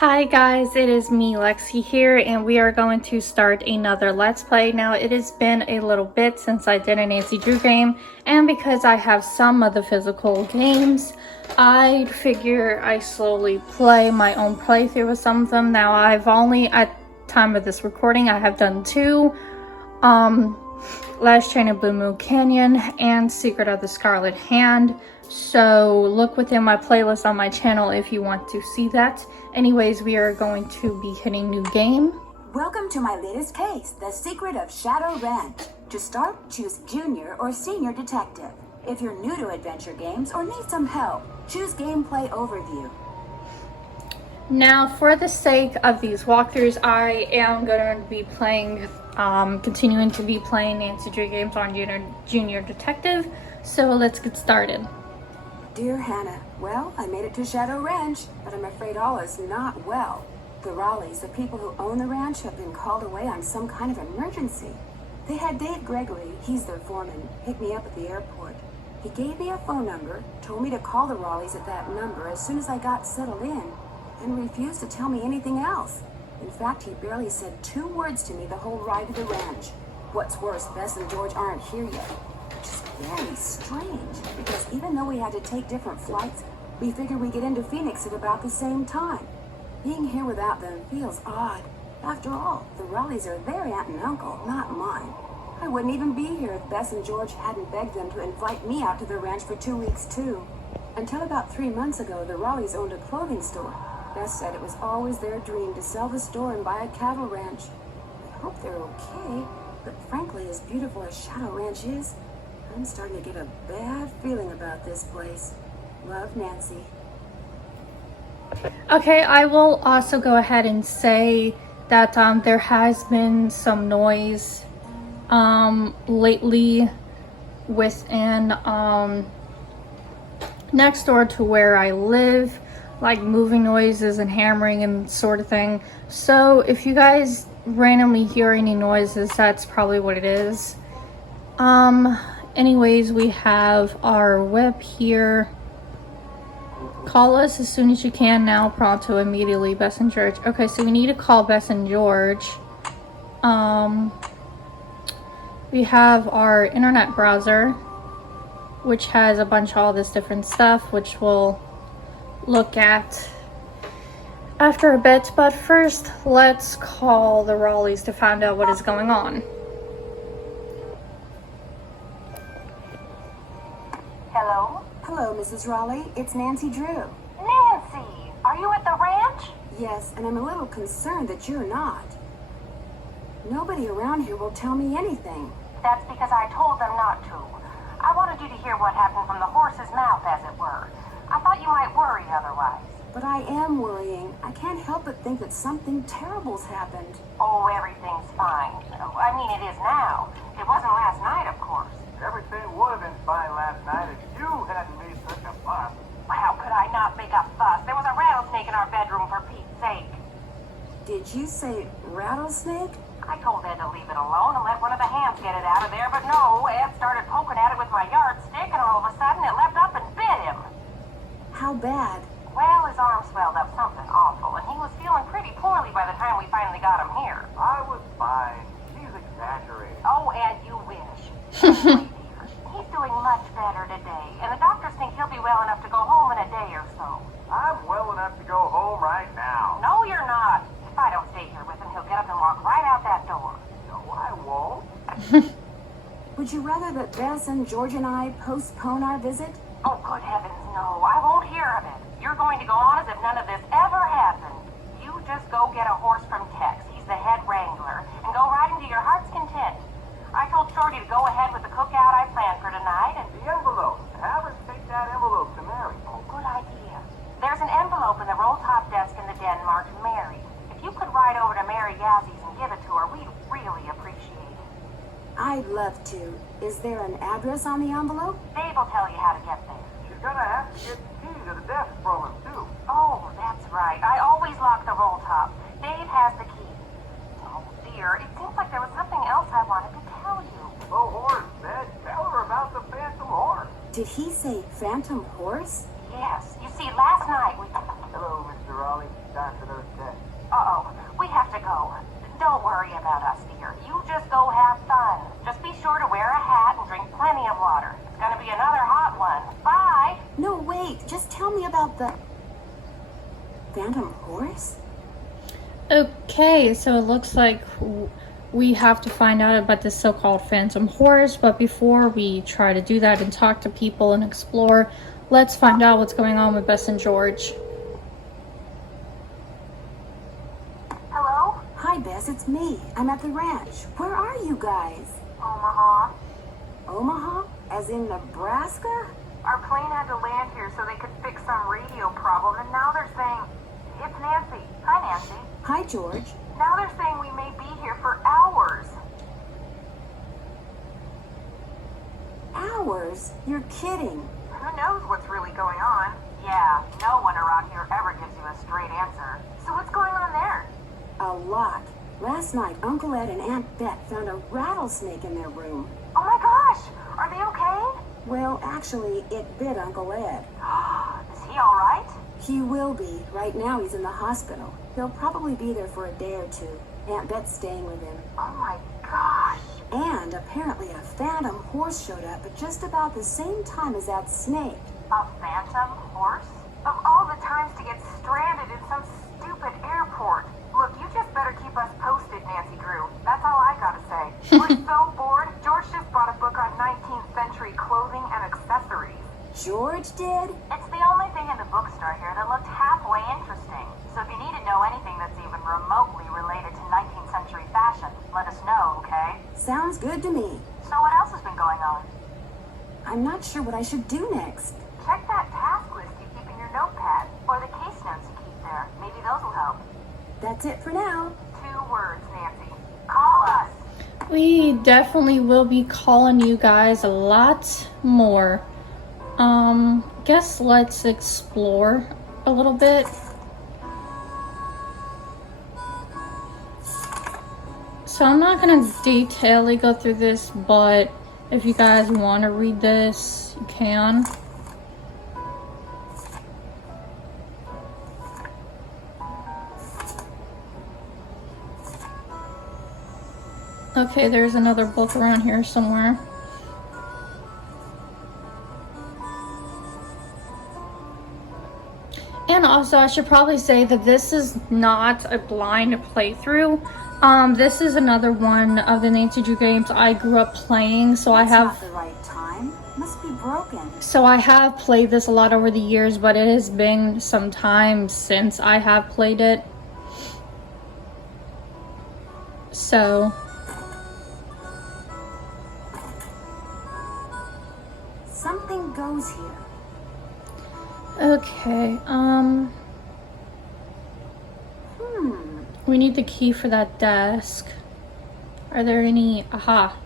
Hi guys, it is me, Lexi here, and we are going to start another Let's Play. Now, it has been a little bit since I did a Nancy Drew game, and because I have some of the physical games, I figure I slowly play my own playthrough with some of them. Now, I've only, at time of this recording, I have done two, Last Train of Blue Moon Canyon and Secret of the Scarlet Hand. So look within my playlist on my channel if you want to see that. Anyways, we are going to be hitting new game. Welcome to my latest case, The Secret of Shadow Ranch. To start, choose Junior or Senior Detective. If you're new to adventure games or need some help, choose Gameplay Overview. Now, for the sake of these walkthroughs, I am going to be playing, continuing to be playing Nancy Drew games on Junior Detective. So let's get started. Dear Hannah, well, I made it to Shadow Ranch, but I'm afraid all is not well. The Raleighs, the people who own the ranch, have been called away on some kind of emergency. They had Dave Gregory, he's their foreman, pick me up at the airport. He gave me a phone number, told me to call the Raleighs at that number as soon as I got settled in, and refused to tell me anything else. In fact, he barely said 2 words to me the whole ride to the ranch. What's worse, Bess and George aren't here yet. Which is very strange, because even though we had to take different flights, we figured we'd get into Phoenix at about the same time. Being here without them feels odd. After all, the Raleighs are their aunt and uncle, not mine. I wouldn't even be here if Bess and George hadn't begged them to invite me out to the ranch for 2 weeks too. Until about 3 months ago, the Raleighs owned a clothing store. Bess said it was always their dream to sell the store and buy a cattle ranch. I hope they're okay, but frankly, as beautiful as Shadow Ranch is, I'm starting to get a bad feeling about this place. Love, Nancy. Okay, I will also go ahead and say that there has been some noise lately within next door to where I live, like moving noises and hammering and sort of thing. So if you guys randomly hear any noises, that's probably what it is. Anyways, we have our whip here. Call us as soon as you can now, pronto, immediately, Bess and George. Okay, so we need to call Bess and George. We have our internet browser, which has a bunch of all this different stuff, which we'll look at after a bit. But first, let's call the Raleighs to find out what is going on. Hello? Hello, Mrs. Raleigh. It's Nancy Drew. Nancy, are you at the ranch? Yes, and I'm a little concerned that you're not. Nobody around here will tell me anything. That's because I told them not to. I wanted you to hear what happened from the horse's mouth, as it were. I thought you might worry otherwise. But I am worrying. I can't help but think that something terrible's happened. Oh, everything's fine. I mean, it is now. It wasn't last night, of course. Everything would have been fine last night if you hadn't made such a fuss. How could I not make a fuss? There was a rattlesnake in our bedroom, for Pete's sake. Did you say rattlesnake? I told Ed to leave it alone and let one of the hands get it out of there, but no, Ed started poking at it with my yardstick, and all of a sudden it leapt up and bit him. How bad? Well, his arm swelled up something awful, and he was feeling pretty poorly by the time we finally got him here. I was fine. She's exaggerating. Oh, Ed, you wish. He's doing much better today, and the doctors think he'll be well enough to go home in a day or so. I'm well enough to go home right now. No, you're not. If I don't stay here with him, he'll get up and walk right out that door. No, I won't. Would you rather that Bess and George and I postpone our visit? Oh, good heavens, no. I won't hear of it. You're going to go on as if none of this ever happened. You just go get a horse from Tex. He's the head wrangler. And go riding to your heart's content. I told Shorty to go ahead with the cookout I planned for tonight, and The envelope. Have her take that envelope to Mary. oh, good idea. There's an envelope in the roll-top desk in the den marked Mary. If you could ride over to Mary Yazzie and give it to her, we'd really appreciate it. I'd love to. Is there an address on the envelope? Dave will tell you how to get there. She's gonna have to get the key to the desk from him, too. Oh, that's right. I always lock the roll-top. Dave has the key. Oh, dear. It seems like there was something else I wanted to tell you. The horse, Ned. Tell her about the phantom horse. Did he say phantom horse? Yes. You see, last night we... Hello, Mr. Raleigh. Time for those tests. Uh-oh. We have to go. Don't worry about us, dear. You just go have fun. Just be sure to wear a hat and drink plenty of water. It's gonna be another hot one. Bye! No, wait. Just tell me about the phantom horse? Okay, so it looks like we have to find out about this so-called phantom horse, but before we try to do that and talk to people and explore, let's find out what's going on with Bess and George. Hello? Hi, Bess. It's me. I'm at the ranch. Where are you guys? Omaha. Omaha? As in Nebraska? Our plane had to land here so they could fix some radio problem, and now they're saying... It's Nancy. Hi, Nancy. Hi, George. Now they're saying we may be here for hours. Hours? You're kidding. Who knows what's really going on? Yeah, no one around here ever gives you a straight answer. So what's going on there? A lot. Last night, Uncle Ed and Aunt Bet found a rattlesnake in their room. Oh my gosh! Are they okay? Well, actually, it bit Uncle Ed. Is he alright? He will be. Right now, he's in the hospital. He'll probably be there for a day or two. Aunt Bet's staying with him. Oh my gosh! And apparently a phantom horse showed up at just about the same time as that snake. A phantom horse? Of all the times to get stranded in some stupid airport. Look, you just better keep us posted, Nancy Drew. That's all I gotta say. We're so bored. George just brought a book on 19th century clothing and accessories. George did? It's the only thing in the bookstore here that looked halfway interesting. So if you need to know anything that's even remotely related to 19th century fashion, let us know, okay? Sounds good to me. So what else has been going on? I'm not sure what I should do next. Check that task list you keep in your notepad, or the case notes you keep there. Maybe those will help. That's it for now. 2 words, Nancy. Call us. We definitely will be calling you guys a lot more. Guess let's explore a little bit. So I'm not gonna detailedly go through this, but if you guys want to read this, you can. Okay, there's another book around here somewhere. And also, I should probably say that this is not a blind playthrough. This is another one of the Nancy Drew games I grew up playing, so That's not the right time. Must be broken. So I have played this a lot over the years, but it has been some time since I have played it. So... Something goes here. Okay, we need the key for that desk. Are there any... Aha.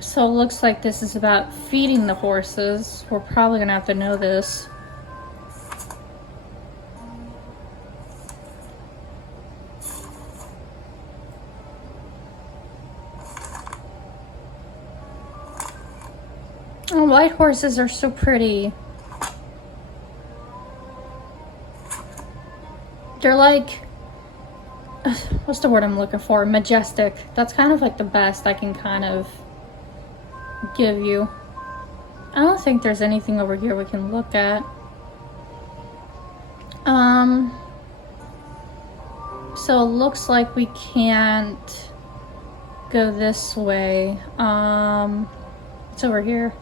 So it looks like this is about feeding the horses. We're probably gonna have to know this. Oh, white horses are so pretty. They're like, what's the word I'm looking for? Majestic. That's kind of like the best I can kind of give you. I don't think there's anything over here we can look at. So it looks like we can't go this way. It's over here.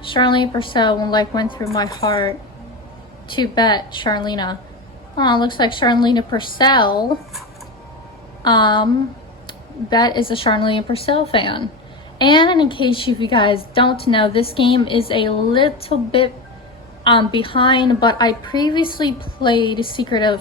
Charlene Purcell went through my heart. To bet, Charlena. Oh, looks like Charlene Purcell. Bet is a Charlene Purcell fan. And in case you guys don't know, this game is a little bit behind, but I previously played Secret of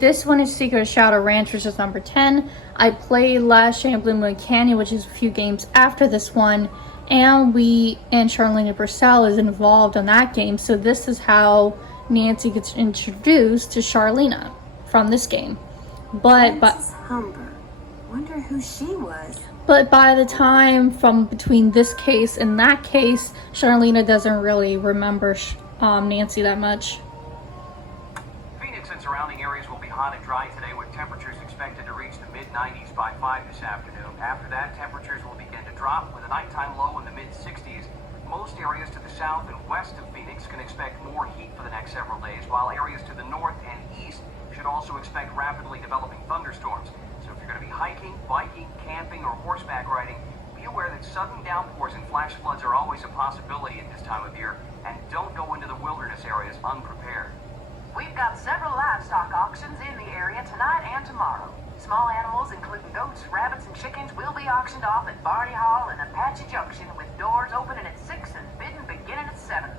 this one is Secret of Shadow Ranch, which is number 10. I played Last Shambling Moon Canyon, which is a few games after this one. And Charlene Purcell is involved in that game. So this is how Nancy gets introduced to Charlena from this game. But Humber. Wonder who she was. But by the time from between this case and that case, Charlena doesn't really remember Nancy that much. Phoenix and surrounding areas will be hot and dry today, with temperatures expected to reach the mid-90s by 5 this afternoon. After that, temperatures will begin to drop, with a nighttime low in the mid-60s. Most areas to the south and west of Phoenix can expect more heat for the next several days, while areas to the north and east should also expect rapidly developing thunderstorms. So if you're going to be hiking, biking, camping, or horseback riding, be aware that sudden downpours and flash floods are always a possibility at this time of year, and don't go into the wilderness areas unprepared. We've got several livestock auctions in the area tonight and tomorrow. Small animals, including goats, rabbits, and chickens, will be auctioned off at Barney Hall and Apache Junction, with doors opening at 6 and bidding beginning at 7.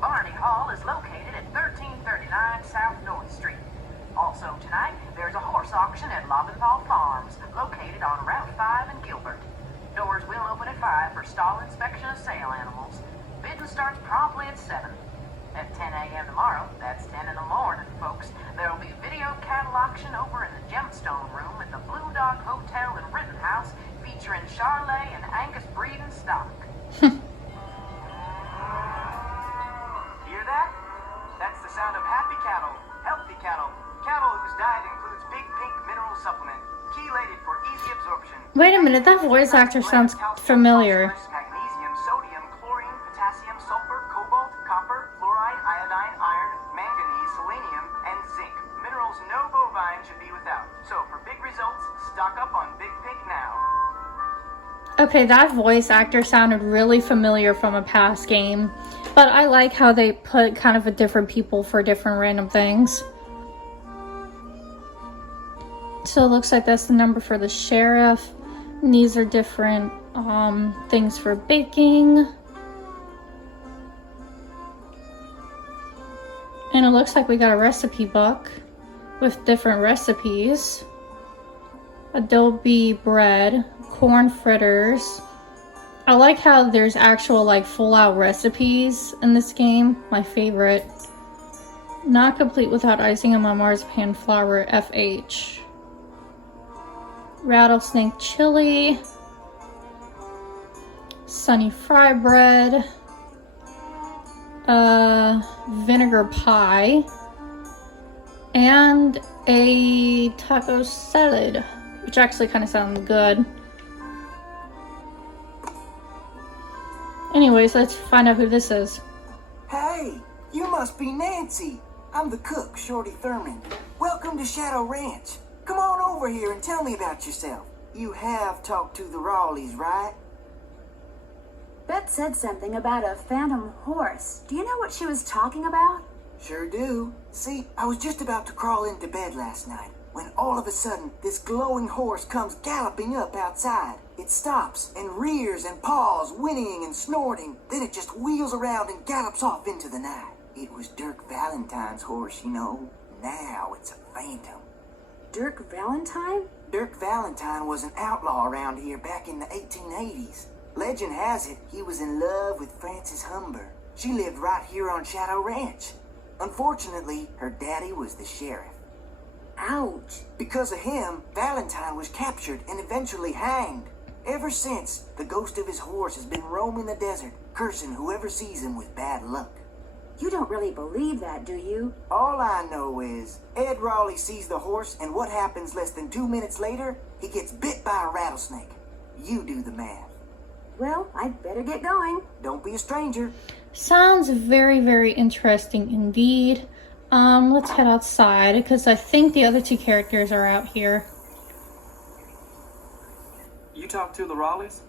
Barney Hall is located at 1339 South North Street. Also tonight, there's a horse auction at Lobenthal Farms, located on Route 5 in Gilbert. Doors will open at 5 for stall inspection of sale animals. Bidding starts promptly at 7. At 10 a.m. tomorrow, that's 10 in the morning, folks, there'll be video cattle auction over in the Gemstone Room at the Blue Dog Hotel and Rittenhouse, featuring Charlet and Angus breeding stock. Hear that? That's the sound of happy cattle, healthy cattle, cattle whose diet includes Big Pink Mineral Supplement, chelated for easy absorption. Wait a minute, that voice actor sounds familiar. Magnesium, sodium, chlorine, potassium, sulfur, cobalt, copper, fluoride, iodine, iron, manganese, selenium, and zinc. Minerals no bovine should be without. So for big results, stock up on Big Pink now. Okay, that voice actor sounded really familiar from a past game, but I like how they put kind of a different people for different random things. So it looks like that's the number for the sheriff. And these are different things for baking. And it looks like we got a recipe book with different recipes. Adobe bread, corn fritters. I like how there's actual like full out recipes in this game. My favorite. Not complete without icing on my marzipan flour, FH. Rattlesnake chili. Sunny fry bread. Vinegar pie. And a taco salad, which actually kind of sounds good. Anyways, let's find out who this is. Hey, you must be Nancy. I'm the cook, Shorty Thurman. Welcome to Shadow Ranch. Come on over here and tell me about yourself. You have talked to the Rawleys, right? Beth said something about a phantom horse. Do you know what she was talking about? Sure do. See, I was just about to crawl into bed last night when all of a sudden this glowing horse comes galloping up outside. It stops and rears and paws, whinnying and snorting. Then it just wheels around and gallops off into the night. It was Dirk Valentine's horse, you know. Now it's a phantom. Dirk Valentine? Dirk Valentine was an outlaw around here back in the 1880s. Legend has it he was in love with Frances Humber. She lived right here on Shadow Ranch. Unfortunately, her daddy was the sheriff. Ouch. Because of him, Valentine was captured and eventually hanged. Ever since, the ghost of his horse has been roaming the desert, cursing whoever sees him with bad luck. You don't really believe that, do you? All I know is, Ed Raleigh sees the horse, and what happens less than 2 minutes later? He gets bit by a rattlesnake. You do the math. Well, I'd better get going. Don't be a stranger. Sounds very, very interesting indeed. Let's head outside because I think the other two characters are out here. You talked to the Raleighs?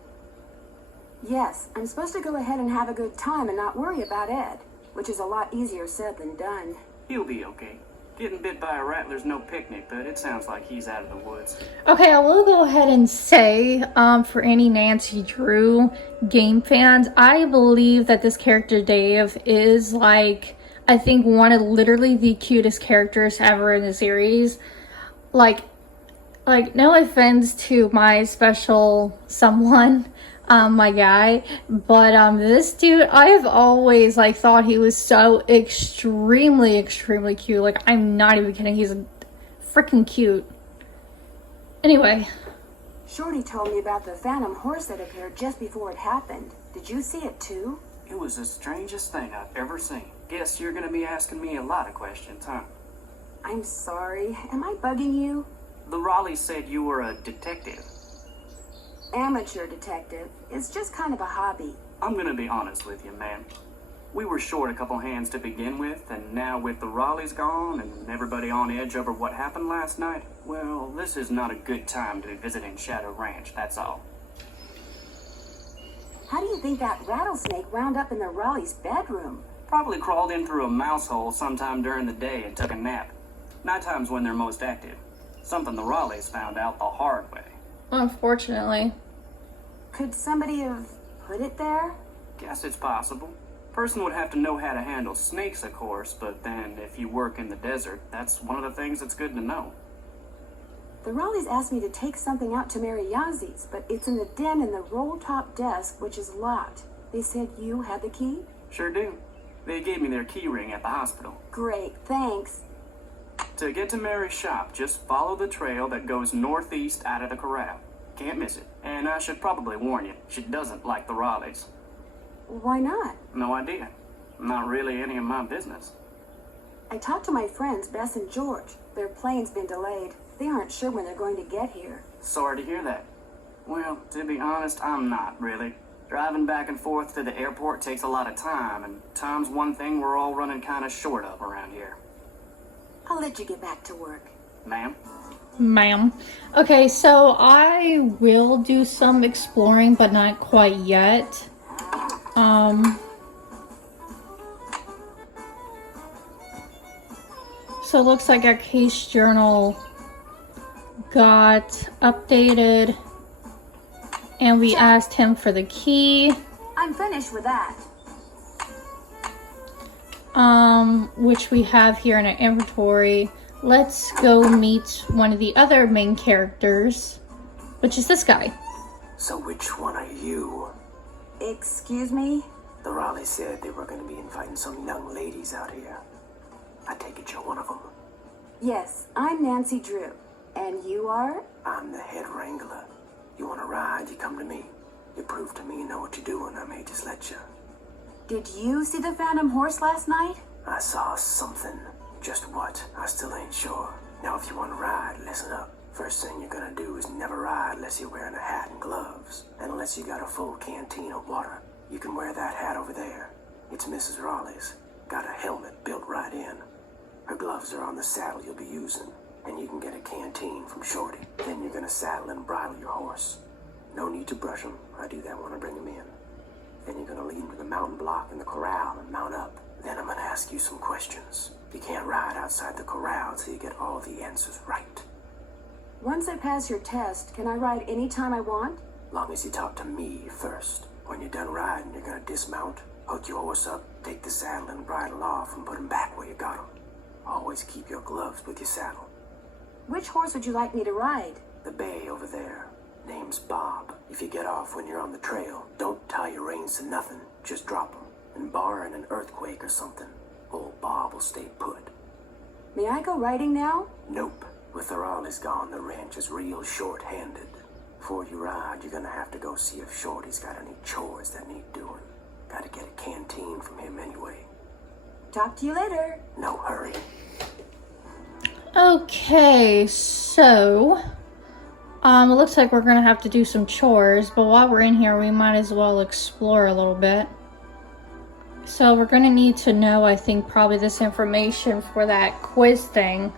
Yes, I'm supposed to go ahead and have a good time and not worry about Ed, which is a lot easier said than done. He'll be okay. Getting bit by a rattler's no picnic, but it sounds like he's out of the woods. Okay, I will go ahead and say, for any Nancy Drew game fans, I believe that this character Dave is like, I think one of literally the cutest characters ever in the series. Like no offense to my special someone, my guy, but this dude, I've always like thought he was so extremely cute. Like, I'm not even kidding, he's freaking cute. Anyway, Shorty told me about the phantom horse that appeared just before it happened. Did you see it too? It was the strangest thing I've ever seen. Guess you're gonna be asking me a lot of questions, huh? I'm sorry. Am I bugging you? The Raleigh said you were a detective. Amateur detective. It's just kind of a hobby. I'm gonna be honest with you, man. We were short a couple hands to begin with, and now with the Raleighs gone and everybody on edge over what happened last night, well, this is not a good time to be visiting Shadow Ranch, that's all. How do you think that rattlesnake wound up in the Raleigh's bedroom? Probably crawled in through a mouse hole sometime during the day and took a nap. Nighttime's when they're most active. Something the Raleighs found out the hard way. Unfortunately. Could somebody have put it there? Guess it's possible. Person would have to know how to handle snakes, of course, but then if you work in the desert, that's one of the things that's good to know. The Raleighs asked me to take something out to Mary Yazi's, but it's in the den in the roll-top desk, which is locked. They said you had the key? Sure do. They gave me their key ring at the hospital. Great, thanks. To get to Mary's shop, just follow the trail that goes northeast out of the corral. Can't miss it. And I should probably warn you, she doesn't like the Raleighs. Why not? No idea. Not really any of my business. I talked to my friends, Bess and George. Their plane's been delayed. They aren't sure when they're going to get here. Sorry to hear that. Well, to be honest, I'm not, really. Driving back and forth to the airport takes a lot of time, and time's one thing we're all running kind of short of around here. I'll let you get back to work. Ma'am? Ma'am. Okay, so I will do some exploring, but not quite yet. So it looks like our case journal got updated, and we asked him for the key. I'm finished with that. Which we have here in our inventory. Let's go meet one of the other main characters, which is this guy. So which one are you? Excuse me? The Raleigh said they were going to be inviting some young ladies out here. I take it you're one of them. Yes, I'm Nancy Drew. And you are? I'm the head wrangler. You want to ride, you come to me. You prove to me you know what you're doing, I may just let you. Did you see the phantom horse last night? I saw something. Just what? I still ain't sure. Now if you want to ride, listen up. First thing you're gonna do is never ride unless you're wearing a hat and gloves. And unless you got a full canteen of water. You can wear that hat over there. It's Mrs. Raleigh's. Got a helmet built right in. Her gloves are on the saddle you'll be using. And you can get a canteen from Shorty. Then you're gonna saddle and bridle your horse. No need to brush him. I do that when I bring him in. Then you're gonna lead him to the mountain block in the corral and mount up. Then I'm gonna ask you some questions. You can't ride outside the corral till you get all the answers right. Once I pass your test, can I ride any time I want? Long as you talk to me first. When you're done riding, you're gonna dismount, hook your horse up, take the saddle and bridle off, and put him back where you got him. Always keep your gloves with your saddle. Which horse would you like me to ride? The bay over there. Name's Bob. If you get off when you're on the trail, don't tie your reins to nothing. Just drop them. And barring an earthquake or something, old Bob will stay put. May I go riding now? Nope. With the Raleighs gone, the ranch is real short-handed. Before you ride, you're gonna have to go see if Shorty's got any chores that need doing. Gotta get a canteen from him anyway. Talk to you later. No hurry. Okay, so it looks like we're gonna have to do some chores, but while we're in here, we might as well explore a little bit. So we're gonna need to know, I think, probably this information for that quiz thing.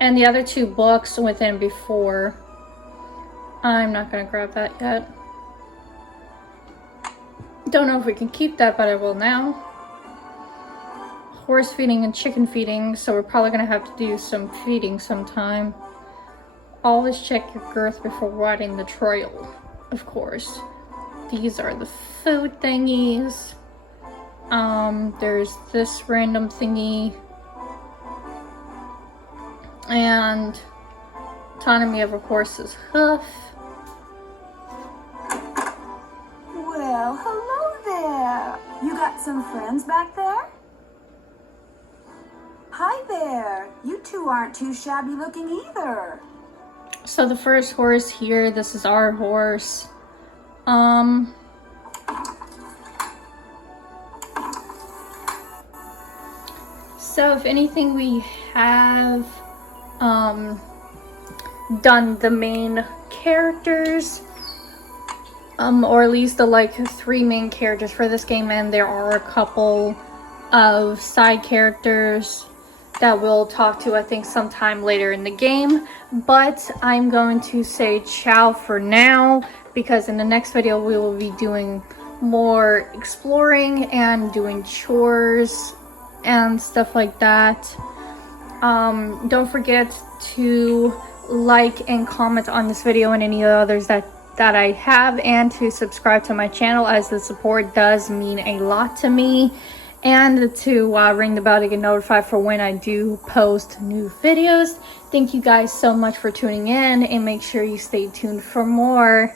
And the other two books within before. I'm not gonna grab that yet. Don't know if we can keep that, but I will now. Horse feeding and chicken feeding, so we're probably gonna have to do some feeding sometime. Always check your girth before riding the trail, of course. These are the food thingies. There's this random thingy. And autonomy of a horse's hoof. Well, hello there. You got some friends back there? Hi there. You two aren't too shabby looking either. So the first horse here, this is our horse. So if anything, we have done the main characters, or at least the like 3 main characters for this game, and there are a couple of side characters that we'll talk to, I think, sometime later in the game. But I'm going to say ciao for now, because in the next video we will be doing more exploring and doing chores and stuff like that. Don't forget to like and comment on this video and any others that I have, and to subscribe to my channel, as the support does mean a lot to me, and to ring the bell to get notified for when I do post new videos. Thank you guys so much for tuning in, and make sure you stay tuned for more.